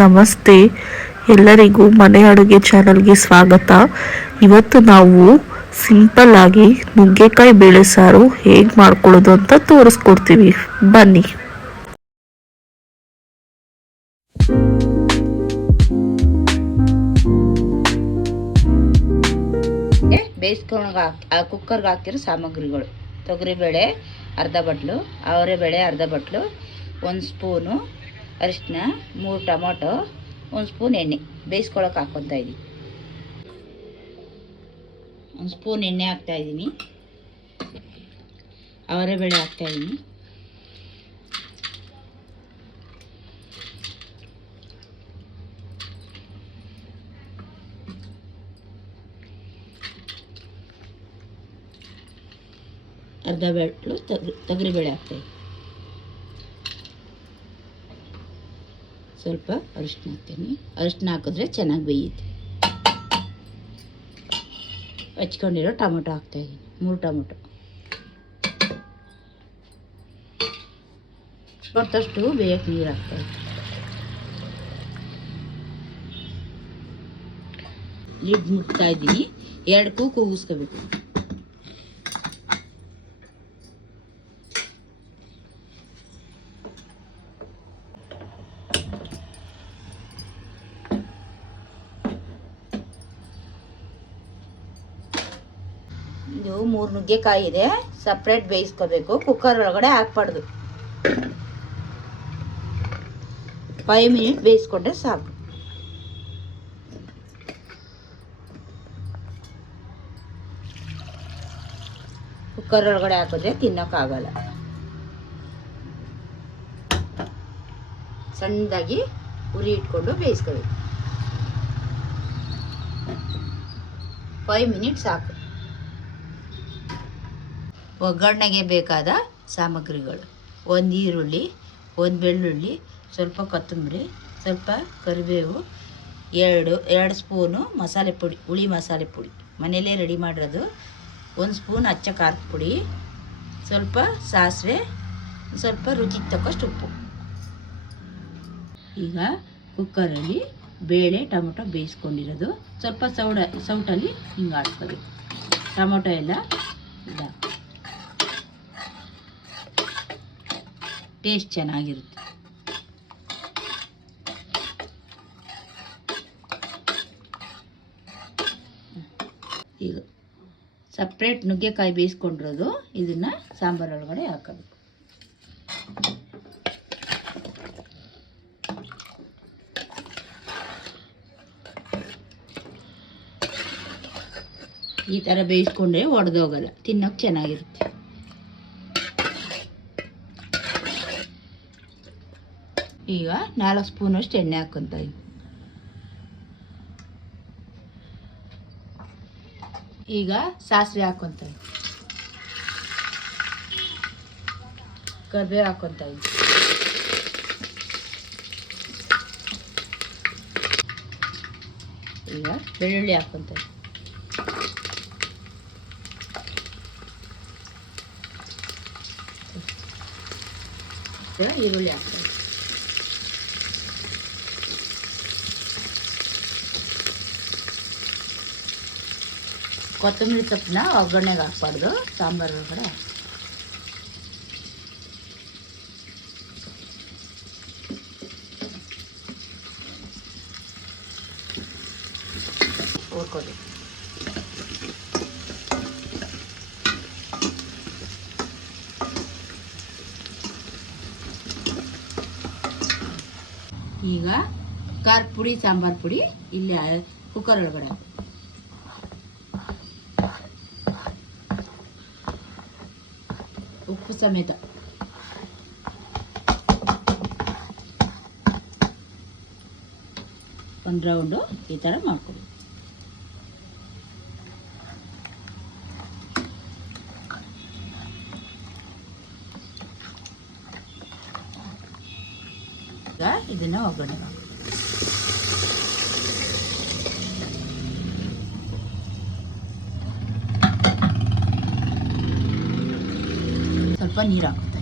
ನಮಸ್ತೆ, ಎಲ್ಲರಿಗೂ ಮನೆ ಅಡುಗೆ ಚಾನಲ್ಗೆ ಸ್ವಾಗತ. ಇವತ್ತು ನಾವು ಸಿಂಪಲ್ ಆಗಿ ನುಗ್ಗೆಕಾಯಿ ಬೇಳೆ ಸಾರು ಹೇಗೆ ಮಾಡ್ಕೊಳ್ಳೋದು ಅಂತ ತೋರಿಸ್ಕೊಡ್ತೀವಿ, ಬನ್ನಿ. ಬೇಯಿಸ್ಕೊಂಡು ಕುಕ್ಕರ್ಗೆ ಹಾಕಿರೋ ಸಾಮಗ್ರಿಗಳು: ತೊಗರಿಬೇಳೆ ಅರ್ಧ ಬಟ್ಲು, ಅವರೆಬೇಳೆ ಅರ್ಧ ಬಟ್ಲು, 1 ಸ್ಪೂನು ಅರಿಶಿನ, 3 ಟೊಮೊಟೊ, 1 ಸ್ಪೂನ್ ಎಣ್ಣೆ. ಬೇಯಿಸ್ಕೊಳಕ್ಕೆ ಹಾಕ್ಕೊತಾ ಇದ್ದೀನಿ. 1 ಸ್ಪೂನ್ ಎಣ್ಣೆ ಹಾಕ್ತಾಯಿದ್ದೀನಿ. ಅವರೆಬೇಳೆ ಹಾಕ್ತಾಯಿದ್ದೀನಿ. ಅರ್ಧ ಬಟ್ಲು ತೊಗರಿಬೇಳೆ ಹಾಕ್ತಾಯಿದ್ದೀನಿ. ಸ್ವಲ್ಪ ಅರಿಶಿನ ಹಾಕ್ತೀನಿ. ಅರಿಶಿನ ಹಾಕಿದ್ರೆ ಚೆನ್ನಾಗಿ ಬೇಯುತ್ತೆ. ಹಚ್ಕೊಂಡಿರೋ ಟೊಮೊಟೊ ಹಾಕ್ತಾಯಿದ್ದೀನಿ, 3 ಟೊಮೊಟೊ. ಮತ್ತಷ್ಟು ಬೇಯಕ್ಕೆ ನೀರು ಹಾಕ್ತಾಯಿದ್ದೀನಿ. ಲಿಡ್ ಮುಟ್ತಾ ಇದ್ದೀನಿ. 2 ಕೂಗಿಸ್ಕೋಬೇಕು. ಇದು 3 ನುಗ್ಗೆಕಾಯಿ ಇದೆ, ಸಪ್ರೇಟ್ ಬೇಯಿಸ್ಕೋಬೇಕು. ಕುಕ್ಕರ್ ಒಳಗಡೆ ಹಾಕ್ಬಾರ್ದು. 5 ಮಿನಿಟ್ ಬೇಯಿಸ್ಕೊಂಡ್ರೆ ಸಾಕು. ಕುಕ್ಕರ್ ಒಳಗಡೆ ಹಾಕಿದ್ರೆ ತಿನ್ನೋಕ್ಕಾಗಲ್ಲ. ಸಣ್ಣದಾಗಿ ಉರಿ ಇಟ್ಕೊಂಡು ಬೇಯಿಸ್ಕೋಬೇಕು. 5 ಮಿನಿಟ್ ಸಾಕು. ಒಗ್ಗರಣೆಗೆ ಬೇಕಾದ ಸಾಮಗ್ರಿಗಳು: 1 ಈರುಳ್ಳಿ, 1 ಬೆಳ್ಳುಳ್ಳಿ, ಸ್ವಲ್ಪ ಕೊತ್ತಂಬರಿ, ಸ್ವಲ್ಪ ಕರಿಬೇವು, 2 ಸ್ಪೂನು ಮಸಾಲೆ ಪುಡಿ, ಹುಳಿ ಮಸಾಲೆ ಪುಡಿ ಮನೆಯಲ್ಲೇ ರೆಡಿ ಮಾಡಿರೋದು, 1 ಸ್ಪೂನ್ ಅಚ್ಚ ಖಾರದ ಪುಡಿ, ಸ್ವಲ್ಪ ಸಾಸಿವೆ, ಸ್ವಲ್ಪ ರುಚಿಗೆ ತಕ್ಕಷ್ಟು ಉಪ್ಪು. ಈಗ ಕುಕ್ಕರಲ್ಲಿ ಬೇಳೆ ಟೊಮೊಟೊ ಬೇಯಿಸ್ಕೊಂಡಿರೋದು ಸ್ವಲ್ಪ ಸೌಟಲ್ಲಿ ಹಿಂಗೆ ಆಡ್ಕೋಬೇಕು. ಟೊಮೊಟೊ ಎಲ್ಲ ಟೇಸ್ಟ್ ಚೆನ್ನಾಗಿರುತ್ತೆ. ಈಗ ಸಪ್ರೇಟ್ ನುಗ್ಗೆಕಾಯಿ ಬೇಯಿಸ್ಕೊಂಡಿರೋದು ಇದನ್ನು ಸಾಂಬಾರೊಳಗಡೆ ಹಾಕೋಬೇಕು. ಈ ಥರ ಬೇಯಿಸ್ಕೊಂಡ್ರೆ ಒಡೆದೋಗಲ್ಲ, ತಿನ್ನೋಕೆ ಚೆನ್ನಾಗಿರುತ್ತೆ. ಈಗ 4 ಸ್ಪೂನಷ್ಟು ಎಣ್ಣೆ ಹಾಕ್ಕೊತಾ ಇದ್ದೀನಿ. ಈಗ ಸಾಸಿವೆ ಹಾಕ್ಕೊತಾ ಇದ್ದೀನಿ. ಕರಿಬೇವು ಹಾಕ್ಕೊತಾ ಇದ್ದೀನಿ. ಈಗ ಬೆಳ್ಳುಳ್ಳಿ ಹಾಕ್ಕೊತಾ ಇದ್ದೀನಿ. ಈರುಳ್ಳಿ ಹಾಕ್ತಾ ಇದ್ದೀನಿ. ಕೊತ್ತಂಬರಿ ಸೊಪ್ಪನ್ನ ಒಗ್ಗರಣೆಗೆ ಹಾಕ್ಬಾರ್ದು, ಸಾಂಬಾರು ಒಳಗಡೆ ಹುರ್ಕೋಬೇಕು. ಈಗ ಖಾರದ ಪುಡಿ, ಸಾಂಬಾರು ಪುಡಿ ಇಲ್ಲಿ ಕುಕ್ಕರ್ ಒಳಗಡೆ ಹಾಕಿ, ಉಪ್ಪು ಸಮೇತ. ಒಂದು ರೌಂಡು ಈ ಥರ ಮಾಡ್ಕೊಬೇಕು. ಈಗ ಇದನ್ನು ಒಗ್ಗರಣೆ ಹಾಕಿ ಸ್ವಲ್ಪ ನೀರು ಹಾಕುತ್ತೆ.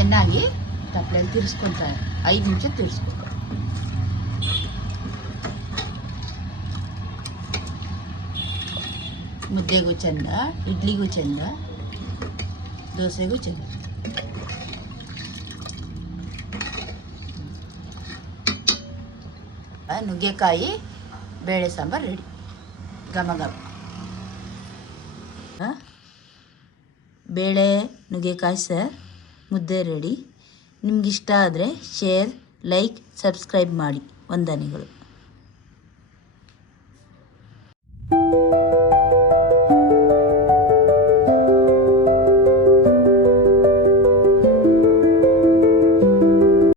ಚೆನ್ನಾಗಿ ತಪ್ಪಲೆಯಲ್ಲಿ ತಿರ್ಸ್ಕೊತಾರೆ. 5 ನಿಮಿಷ ತಿರ್ಸ್ಕೊ. ಮುದ್ದೆಗೂ ಚೆಂದ, ಇಡ್ಲಿಗೂ ಚೆಂದ, ದೋಸೆಗೂ ಚೆಂದ. ನುಗ್ಗೆಕಾಯಿ ಬೇಳೆ ಸಾಂಬಾರು ರೆಡಿ. ಘಮ ಘಮ. ಬೇಳೆ ನುಗ್ಗೆಕಾಯಿ ಸಾರು ಮುದ್ದೆ ರೆಡಿ. ನಿಮಗಿಷ್ಟ ಆದರೆ ಶೇರ್, ಲೈಕ್, ಸಬ್ಸ್ಕ್ರೈಬ್ ಮಾಡಿ. ವಂದನೆಗಳು.